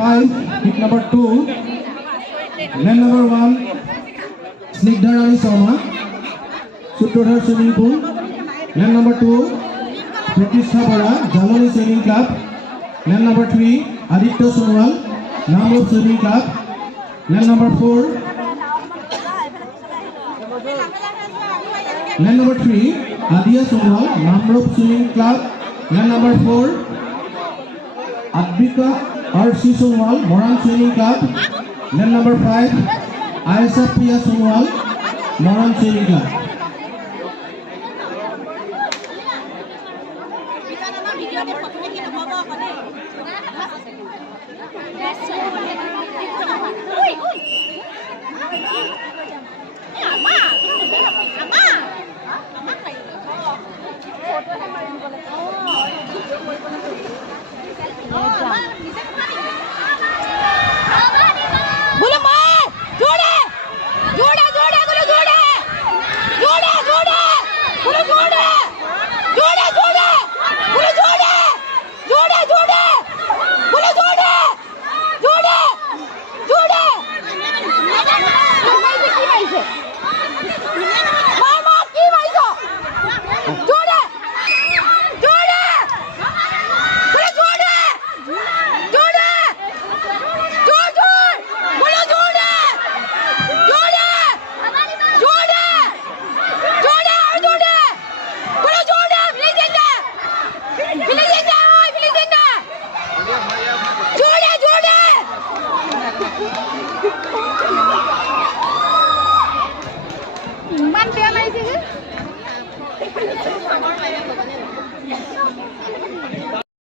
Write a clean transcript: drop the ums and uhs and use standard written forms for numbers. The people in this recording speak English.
5, hit number 2. Lane number 1, Snigdha Rani Sharma, Sutrodhar Swimming Pool. Lane number 2, Pratishtha Bora, Jamoni Swimming Club. Lane number 3, Aditya Sonwal, Namrup Swimming Club. Lane number 4, Lane number 3, Aditya Sonwal, Namrup Swimming Club. Lane number 4, Advika R.C. Sonwal, Moran Swimming Club. Lane number 5, Aisha Priya Sonwal, Moran Swimming Club.